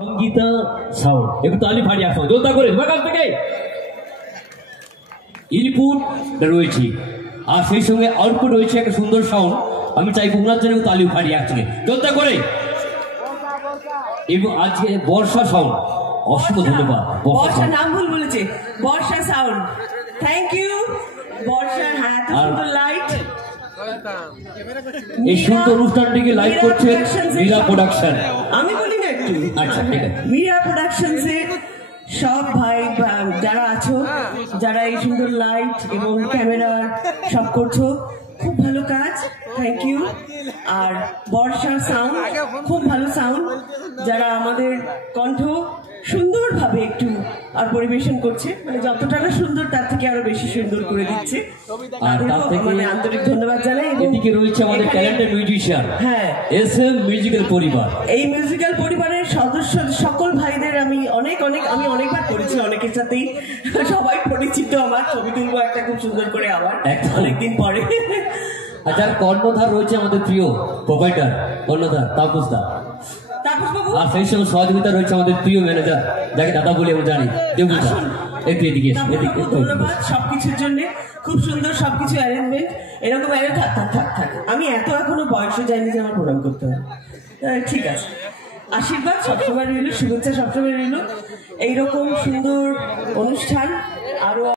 Sangeeta sound একটু তালি ফাড়ি আসো জোরদার করে বাগান থেকে ইনপুট রয়েছে আর সেই সঙ্গে আউটপুট রয়েছে একটা সুন্দর সাউন্ড। আমি চাইবো ওনার জন্য তালি ফাড়ি আসছে জোরদার করে। এবং আজকে বর্ষা সাউন্ড অসংখ্য ধন্যবাদ। বর্ষা নাম ভুল বলেছে, বর্ষা সাউন্ড, থ্যাংক ইউ বর্ষা। হ্যাঁ, এত সুন্দর লাইট। এই সুন্দর অনুষ্ঠানটিকে লাইভ করছে মীরা প্রোডাকশন। আমি বলি না একটু? আচ্ছা ঠিক আছে। মীরা প্রোডাকশনসে সব ভাই যারা আছো, যারা এই সুন্দর লাইট এবং ক্যামেরা সব করছো, খুব ভালো কাজ, থ্যাংক ইউ। আর বর্ষা সাউন্ড, খুব ভালো সাউন্ড, যারা আমাদের কণ্ঠ সুন্দরভাবে একটু আর পরিবেশন করছে, মানে যতটা না সুন্দর তার থেকে আরো বেশি সুন্দর করে দিচ্ছে। আর তার থেকে আমাদের আন্তরিক ধন্যবাদ জানাই। এদিকে রয়েছে আমাদের ট্যালেন্টেড মিউজিশিয়ান, হ্যাঁ, এসএম মিউজিক্যাল পরিবার। এই মিউজিক্যাল পরিবারের সদস্য সকল ভাইদের আমি অনেকবার করেছি, অনেকের সাথেই, সবাই পরিচিত। আমার ছবি তুলবো একটা খুব সুন্দর করে আবার অনেকদিন পরে। যার কর্ণধার রয়েছে আমাদের প্রিয় প্রোভাইডার কর্ণধার তাপসদা, আর সেই সঙ্গে সহযোগিতা রয়েছে আমাদের প্রিয় ম্যানেজার যাকে দাদা বলে আমি জানি, দেবুদা। একটু এদিকে ধন্যবাদ সবকিছুর জন্য, খুব সুন্দর সবকিছু অ্যারেঞ্জমেন্ট। এরকম থাক, আমি এত এখনো বয়সে যাইনি যে আমার প্রণাম করতে হবে। ঠিক আছে, আশীর্বাদ সবসময় রইল, শুভেচ্ছা সবসময় রইল। এইরকম সুন্দর অনুষ্ঠান আরো